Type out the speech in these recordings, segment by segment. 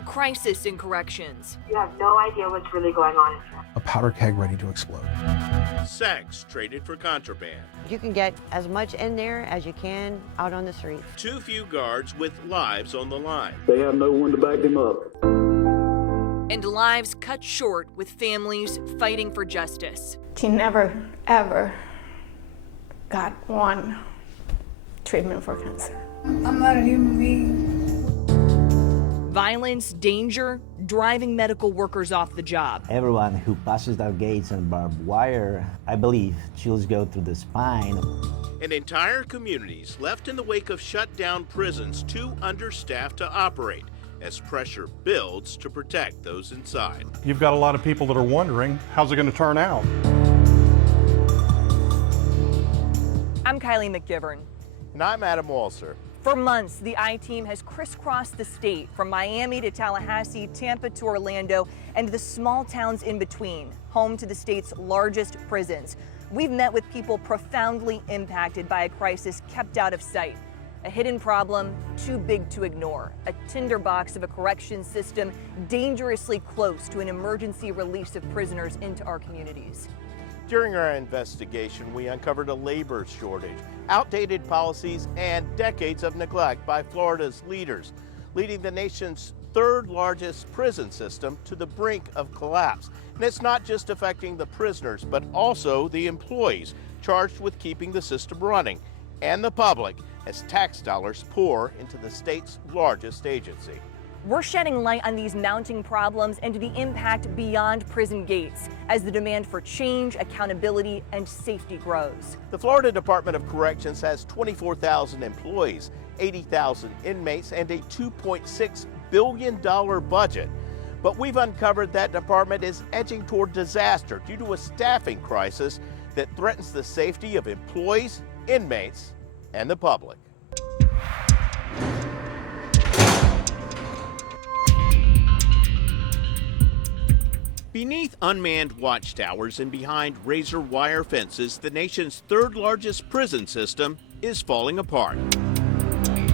a crisis in corrections. You have no idea what's really going on in here. A powder keg ready to explode. Sex traded for contraband. You can get as much in there as you can out on the street. Too few guards with lives on the line. They have no one to back them up. And lives cut short with families fighting for justice. She never, ever got one treatment for cancer. I'm not a human being. Violence, danger, driving medical workers off the job. Everyone who passes our gates and barbed wire, I believe, chills go through the spine. And entire communities left in the wake of shut down prisons, too understaffed to operate, as pressure builds to protect those inside. You've got a lot of people that are wondering, how's it going to turn out? I'm Kylie McGivern. And I'm Adam Walser. For months, the I-Team has crisscrossed the state from Miami to Tallahassee, Tampa to Orlando, and the small towns in between, home to the state's largest prisons. We've met with people profoundly impacted by a crisis kept out of sight. A hidden problem too big to ignore. A tinderbox of a corrections system dangerously close to an emergency release of prisoners into our communities. During our investigation, we uncovered a labor shortage, outdated policies, and decades of neglect by Florida's leaders, leading the nation's third largest prison system to the brink of collapse. And it's not just affecting the prisoners, but also the employees charged with keeping the system running, and the public as tax dollars pour into the state's largest agency. We're shedding light on these mounting problems and the impact beyond prison gates as the demand for change, accountability, and safety grows. The Florida Department of Corrections has 24,000 employees, 80,000 inmates, and a $2.6 billion budget. But we've uncovered that department is edging toward disaster due to a staffing crisis that threatens the safety of employees, inmates, and the public. Beneath unmanned watchtowers and behind razor wire fences, the nation's third largest prison system is falling apart.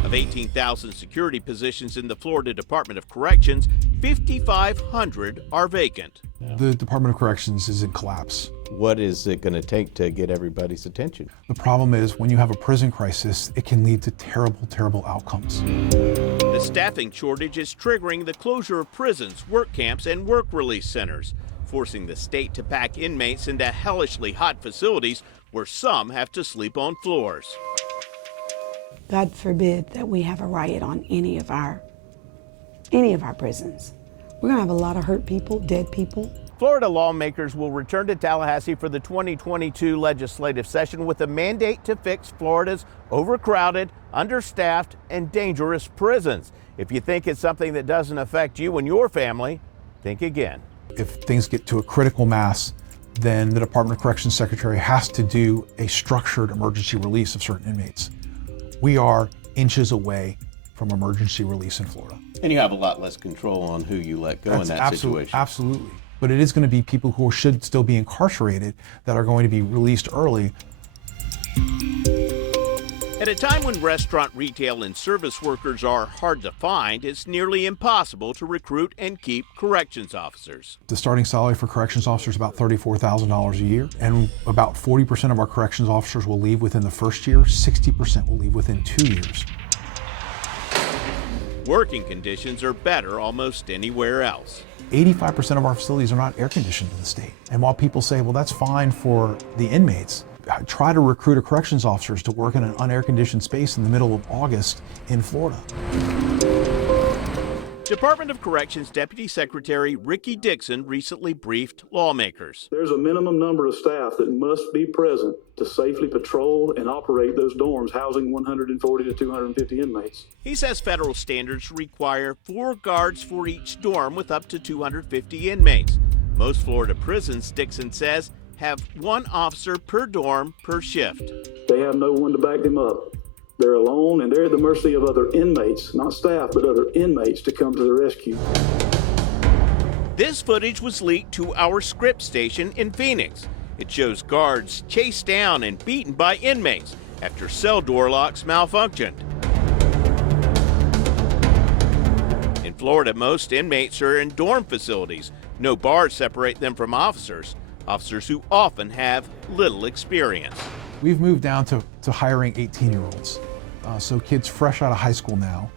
Of 18,000 security positions in the Florida Department of Corrections, 5,500 are vacant. The Department of Corrections is in collapse. What is it going to take to get everybody's attention? The problem is when you have a prison crisis, it can lead to terrible, terrible outcomes. The staffing shortage is triggering the closure of prisons, work camps, and work release centers, forcing the state to pack inmates into hellishly hot facilities where some have to sleep on floors. God forbid that we have a riot on any of our prisons. We're gonna have a lot of hurt people, dead people. Florida lawmakers will return to Tallahassee for the 2022 legislative session with a mandate to fix Florida's overcrowded, understaffed, and dangerous prisons. If you think it's something that doesn't affect you and your family, think again. If things get to a critical mass, then the Department of Corrections Secretary has to do a structured emergency release of certain inmates. We are inches away from emergency release in Florida. And you have a lot less control on who you let go in that situation. Absolutely. But it is going to be people who should still be incarcerated that are going to be released early. At a time when restaurant, retail, and service workers are hard to find, it's nearly impossible to recruit and keep corrections officers. The starting salary for corrections officers is about $34,000 a year, and about 40% of our corrections officers will leave within the first year, 60% will leave within 2 years. Working conditions are better almost anywhere else. 85% of our facilities are not air conditioned in the state. And while people say, well, that's fine for the inmates, try to recruit a corrections officers to work in an unair conditioned space in the middle of August in Florida. Department of Corrections Deputy Secretary Ricky Dixon recently briefed lawmakers. There's a minimum number of staff that must be present to safely patrol and operate those dorms housing 140 to 250 inmates. He says federal standards require 4 guards for each dorm with up to 250 inmates. Most Florida prisons, Dixon says, have 1 officer per dorm per shift. They have no one to back them up. They're alone and they're at the mercy of other inmates, not staff, but other inmates to come to the rescue. This footage was leaked to our Script station in Phoenix. It shows guards chased down and beaten by inmates after cell door locks malfunctioned. In Florida, most inmates are in dorm facilities. No bars separate them from officers who often have little experience. We've moved down to hiring 18-year-olds, so kids fresh out of high school now.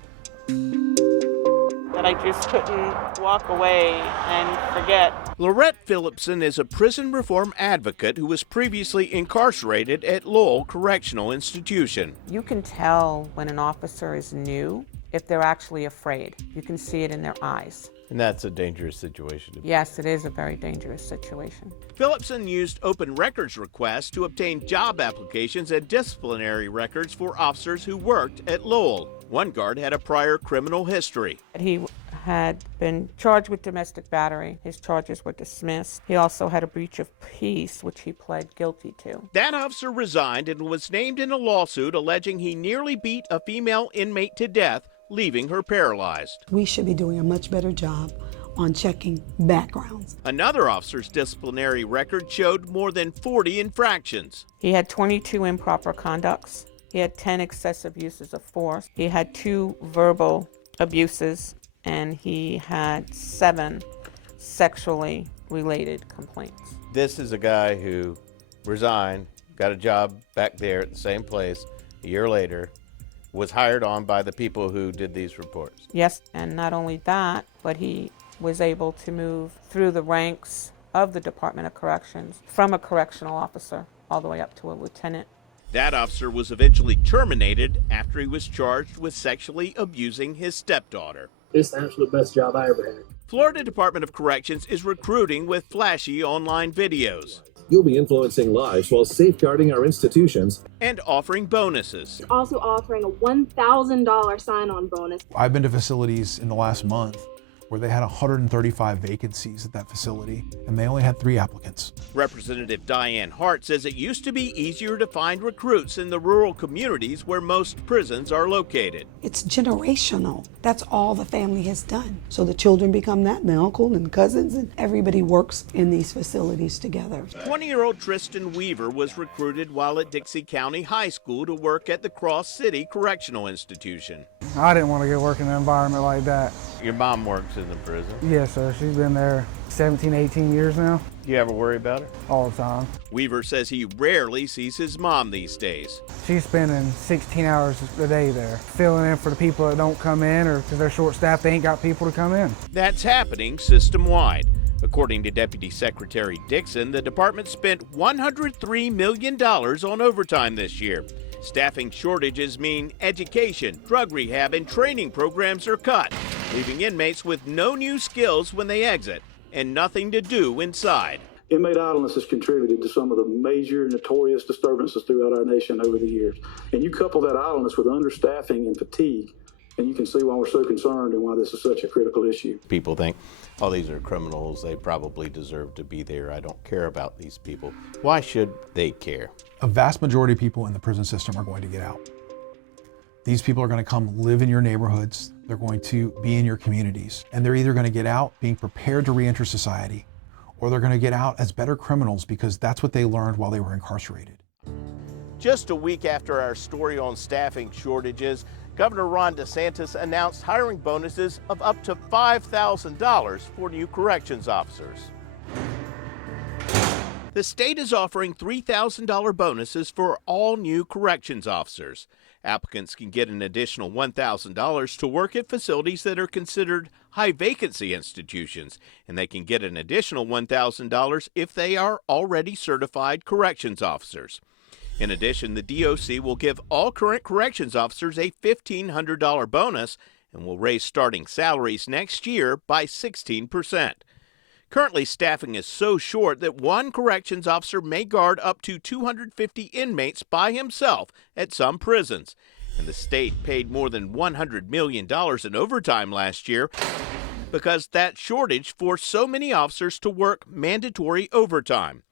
That I just couldn't walk away and forget. Lorette Phillipson is a prison reform advocate who was previously incarcerated at Lowell Correctional Institution. You can tell when an officer is new if they're actually afraid. You can see it in their eyes. And that's a dangerous situation. Yes, it is a very dangerous situation. Phillipson used open records requests to obtain job applications and disciplinary records for officers who worked at Lowell. One guard had a prior criminal history. He had been charged with domestic battery. His charges were dismissed. He also had a breach of peace, which he pled guilty to. That officer resigned and was named in a lawsuit alleging he nearly beat a female inmate to death, leaving her paralyzed. We should be doing a much better job on checking backgrounds. Another officer's disciplinary record showed more than 40 infractions. He had 22 improper conducts. He had 10 excessive uses of force. He had 2 verbal abuses, and he had 7 sexually related complaints. This is a guy who resigned, got a job back there at the same place a year later, was hired on by the people who did these reports. Yes, and not only that, but he was able to move through the ranks of the Department of Corrections from a correctional officer all the way up to a lieutenant. That officer was eventually terminated after he was charged with sexually abusing his stepdaughter. It's the absolute best job I ever had. Florida Department of Corrections is recruiting with flashy online videos. You'll be influencing lives while safeguarding our institutions and offering bonuses. Also offering a $1,000 sign-on bonus. I've been to facilities in the last month where they had 135 vacancies at that facility, and they only had 3 applicants. Representative Diane Hart says it used to be easier to find recruits in the rural communities where most prisons are located. It's generational. That's all the family has done. So the children become that, and the uncle and cousins, and everybody works in these facilities together. 20-year-old Tristan Weaver was recruited while at Dixie County High School to work at the Cross City Correctional Institution. I didn't want to go work in an environment like that. Your mom works in the prison? Yes, sir. She's been there 17, 18 years now. Do you ever worry about her? All the time. Weaver says he rarely sees his mom these days. She's spending 16 hours a day there, filling in for the people that don't come in, or because they're short-staffed, they ain't got people to come in. That's happening system-wide. According to Deputy Secretary Dixon, the department spent $103 million on overtime this year. Staffing shortages mean education, drug rehab, and training programs are cut, leaving inmates with no new skills when they exit and nothing to do inside. Inmate idleness has contributed to some of the major notorious disturbances throughout our nation over the years. And you couple that idleness with understaffing and fatigue, and you can see why we're so concerned and why this is such a critical issue. People think, oh, these are criminals. They probably deserve to be there. I don't care about these people. Why should they care? A vast majority of people in the prison system are going to get out. These people are going to come live in your neighborhoods. They're going to be in your communities. And they're either going to get out being prepared to reenter society, or they're going to get out as better criminals because that's what they learned while they were incarcerated. Just a week after our story on staffing shortages, Governor Ron DeSantis announced hiring bonuses of up to $5,000 for new corrections officers. The state is offering $3,000 bonuses for all new corrections officers. Applicants can get an additional $1,000 to work at facilities that are considered high vacancy institutions, and they can get an additional $1,000 if they are already certified corrections officers. In addition, the DOC will give all current corrections officers a $1,500 bonus and will raise starting salaries next year by 16%. Currently, staffing is so short that one corrections officer may guard up to 250 inmates by himself at some prisons. And the state paid more than $100 million in overtime last year because that shortage forced so many officers to work mandatory overtime.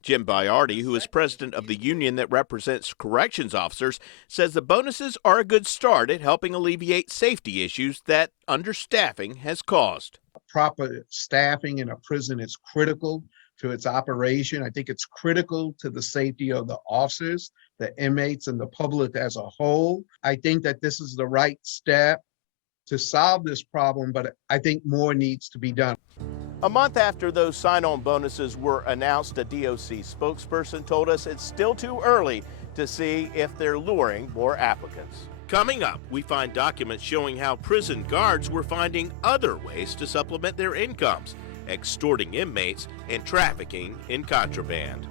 Jim Biardi, who is president of the union that represents corrections officers, says the bonuses are a good start at helping alleviate safety issues that understaffing has caused. Proper staffing in a prison is critical to its operation. I think it's critical to the safety of the officers, the inmates, and the public as a whole. I think that this is the right step to solve this problem, but I think more needs to be done. A month after those sign-on bonuses were announced, a DOC spokesperson told us it's still too early to see if they're luring more applicants. Coming up, we find documents showing how prison guards were finding other ways to supplement their incomes, extorting inmates and trafficking in contraband.